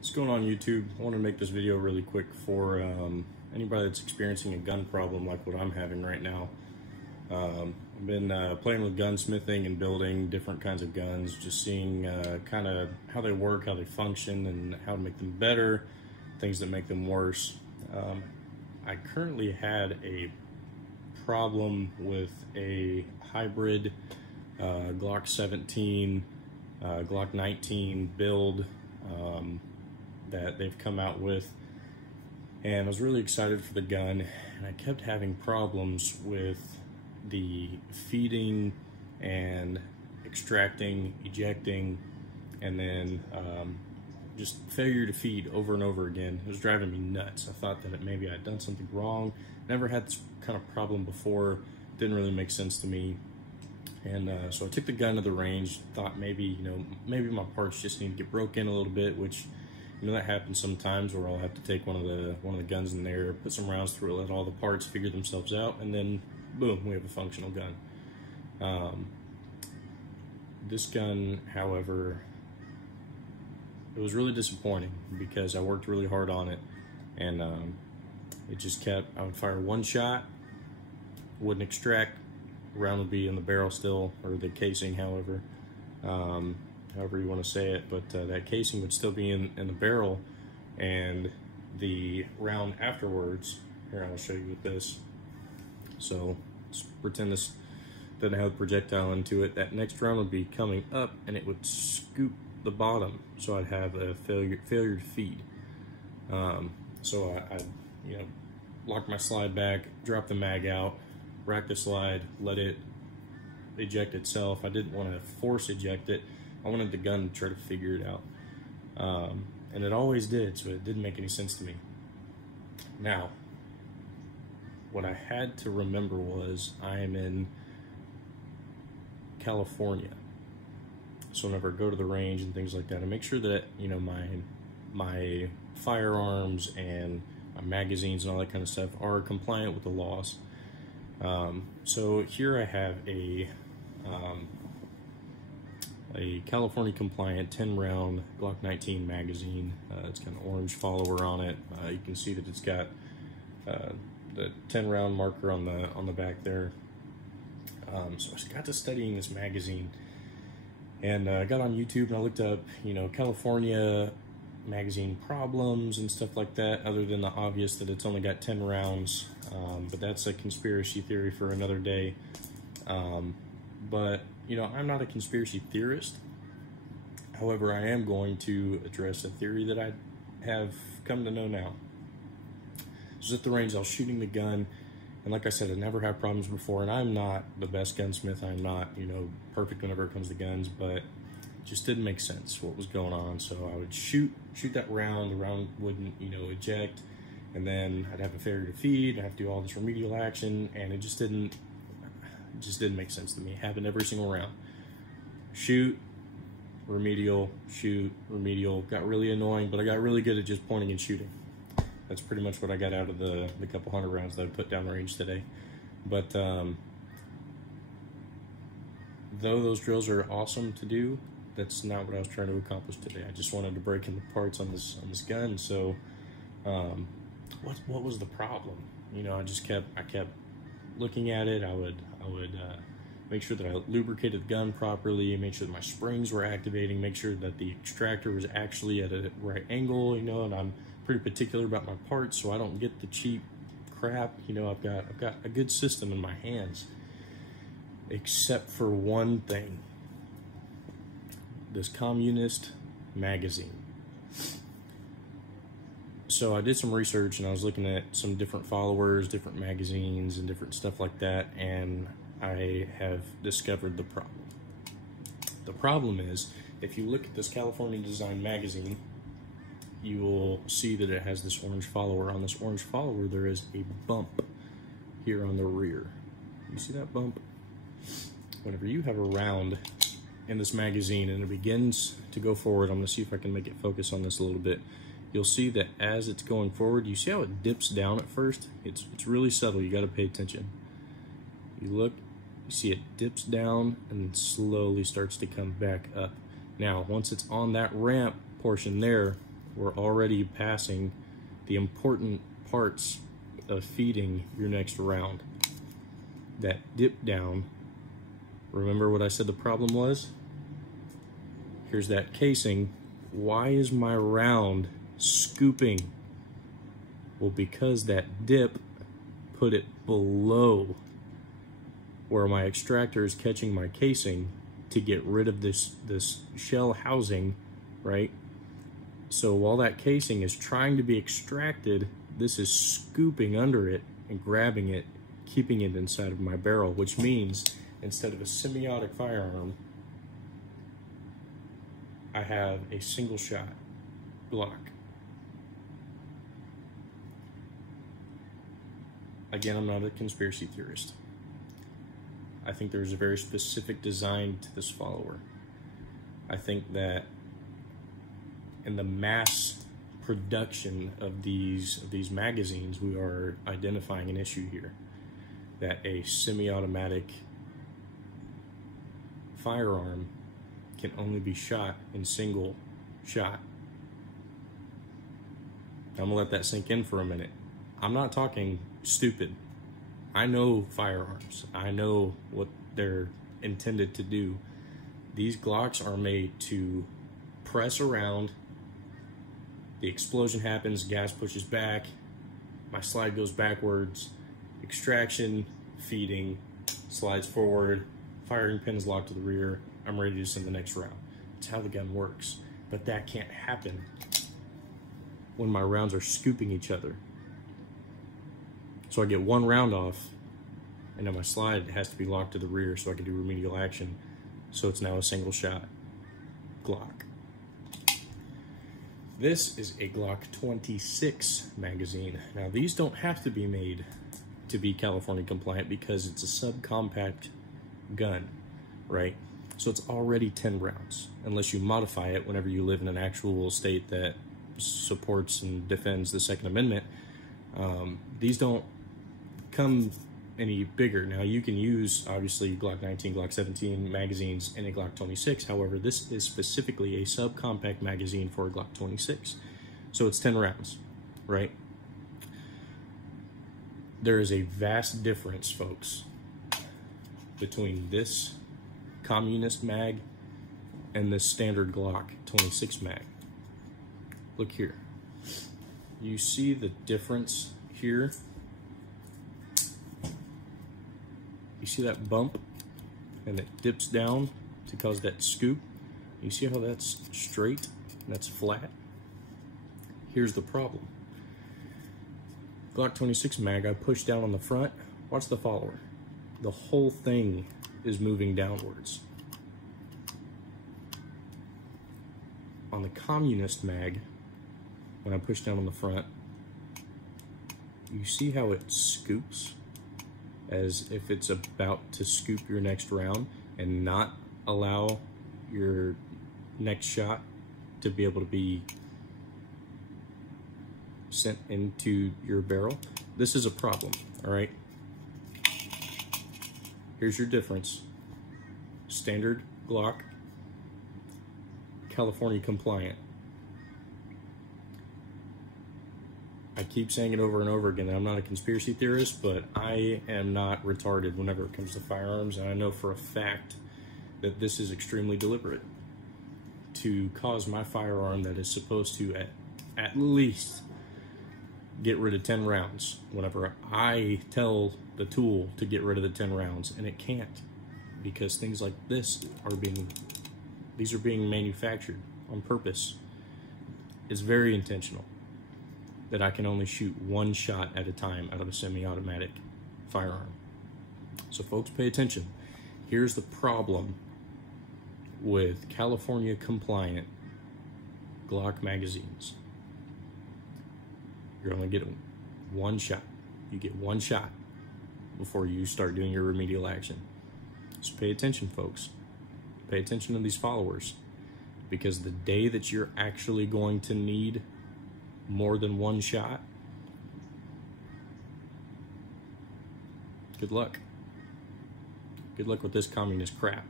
What's going on YouTube? I want to make this video really quick for anybody that's experiencing a gun problem like what I'm having right now. I've been playing with gunsmithing and building different kinds of guns, just seeing kind of how they work, how they function, and how to make them better, things that make them worse. I currently had a problem with a hybrid Glock 17, Glock 19 build that they've come out with, and I was really excited for the gun, and I kept having problems with the feeding and extracting, ejecting, and then just failure to feed over and over again. It was driving me nuts. I thought that maybe I'd done something wrong. Never had this kind of problem before. Didn't really make sense to me. And so I took the gun to the range, thought maybe my parts just need to get broken a little bit, which that happens sometimes, where I'll have to take one of the guns in there, put some rounds through it, let all the parts figure themselves out, and then boom, we have a functional gun. This gun, however, it was really disappointing because I worked really hard on it, and it just kept, I would fire one shot, wouldn't extract, round would be in the barrel still, or the casing, however you want to say it, but that casing would still be in the barrel, and the round afterwards, here I'll show you with this. So let's pretend this doesn't have a projectile into it. That next round would be coming up, and it would scoop the bottom, so I'd have a failure to feed. So I'd lock my slide back, drop the mag out, rack the slide, let it eject itself. I didn't want to force eject it. I wanted the gun to try to figure it out. And it always did, so it didn't make any sense to me. Now, what I had to remember was I am in California. So whenever I go to the range and things like that, I make sure that my firearms and my magazines and all that kind of stuff are compliant with the laws. So here I have a California-compliant 10-round Glock 19 magazine. It's got an orange follower on it. You can see that it's got the 10-round marker on the back there. So I got to studying this magazine, and I got on YouTube and I looked up, California magazine problems and stuff like that, other than the obvious that it's only got 10 rounds, but that's a conspiracy theory for another day. But I'm not a conspiracy theorist. However, I am going to address a theory that I have come to know now. So at the range, I was shooting the gun, and like I said, I never had problems before, and I'm not the best gunsmith. I'm not, perfect whenever it comes to guns, but it just didn't make sense what was going on. So I would shoot that round, the round wouldn't, eject, and then I'd have a failure to feed, I'd have to do all this remedial action, and it just didn't make sense to me. It happened every single round. Shoot, remedial, shoot, remedial. Got really annoying, but I got really good at just pointing and shooting. That's pretty much what I got out of the couple hundred rounds that I put down the range today. But though those drills are awesome to do, that's not what I was trying to accomplish today. I just wanted to break into parts on this gun. So what was the problem? I kept looking at it. I would make sure that I lubricated the gun properly, make sure that my springs were activating, make sure that the extractor was actually at a right angle, and I'm pretty particular about my parts so I don't get the cheap crap. I've got a good system in my hands, except for one thing: this communist magazine. So I did some research, and I was looking at some different followers, different magazines, and different stuff like that, and I have discovered the problem. The problem is, if you look at this California design magazine, you will see that it has this orange follower. On this orange follower, there is a bump here on the rear. You see that bump? Whenever you have a round in this magazine and it begins to go forward, I'm going to see if I can make it focus on this a little bit. You'll see that as it's going forward, you see how it dips down at first? It's really subtle. You got to pay attention. You look, you see it dips down and then slowly starts to come back up. Now, once it's on that ramp portion there, we're already passing the important parts of feeding your next round. That dip down, remember what I said the problem was? Here's that casing. Why is my round scooping? Well, because that dip put it below where my extractor is catching my casing to get rid of this shell housing, right? So while that casing is trying to be extracted, this is scooping under it and grabbing it, keeping it inside of my barrel, which means instead of a semi-auto firearm, I have a single shot Glock. Again, I'm not a conspiracy theorist. I think there's a very specific design to this follower. I think that in the mass production of these magazines, we are identifying an issue here. That a semi-automatic firearm can only be shot in single shot. I'm gonna let that sink in for a minute. I'm not talking stupid. I know firearms. I know what they're intended to do. These Glocks are made to press around, the explosion happens, gas pushes back, my slide goes backwards, extraction, feeding, slides forward, firing pin is locked to the rear, I'm ready to send the next round. That's how the gun works. But that can't happen when my rounds are scooping each other. So I get one round off, and then my slide has to be locked to the rear so I can do remedial action. So it's now a single shot Glock. This is a Glock 26 magazine. Now these don't have to be made to be California compliant because it's a subcompact gun, right? So it's already 10 rounds, unless you modify it whenever you live in an actual state that supports and defends the Second Amendment. These don't come any bigger. Now you can use obviously Glock 19, Glock 17 magazines in a Glock 26. However, this is specifically a subcompact magazine for a Glock 26. So it's 10 rounds, right? There is a vast difference, folks, between this communist mag and this standard Glock 26 mag. Look here. You see the difference here? You see that bump and it dips down to cause that scoop? You see how that's straight and that's flat? Here's the problem. Glock 26 mag, I push down on the front. Watch the follower. The whole thing is moving downwards. On the communist mag, when I push down on the front, you see how it scoops as if it's about to scoop your next round and not allow your next shot to be able to be sent into your barrel. This is a problem, all right? Here's your difference. Standard Glock, California compliant. I keep saying it over and over again. I'm not a conspiracy theorist, but I am not retarded whenever it comes to firearms, and I know for a fact that this is extremely deliberate to cause my firearm that is supposed to at least get rid of 10 rounds whenever I tell the tool to get rid of the 10 rounds, and it can't, because things like this are being manufactured on purpose. It's very intentional that I can only shoot one shot at a time out of a semi-automatic firearm. So folks, pay attention. Here's the problem with California compliant Glock magazines. You're only getting one shot. You get one shot before you start doing your remedial action. So pay attention, folks. Pay attention to these followers, because the day that you're actually going to need more than one shot, good luck. Good luck with this communist crap.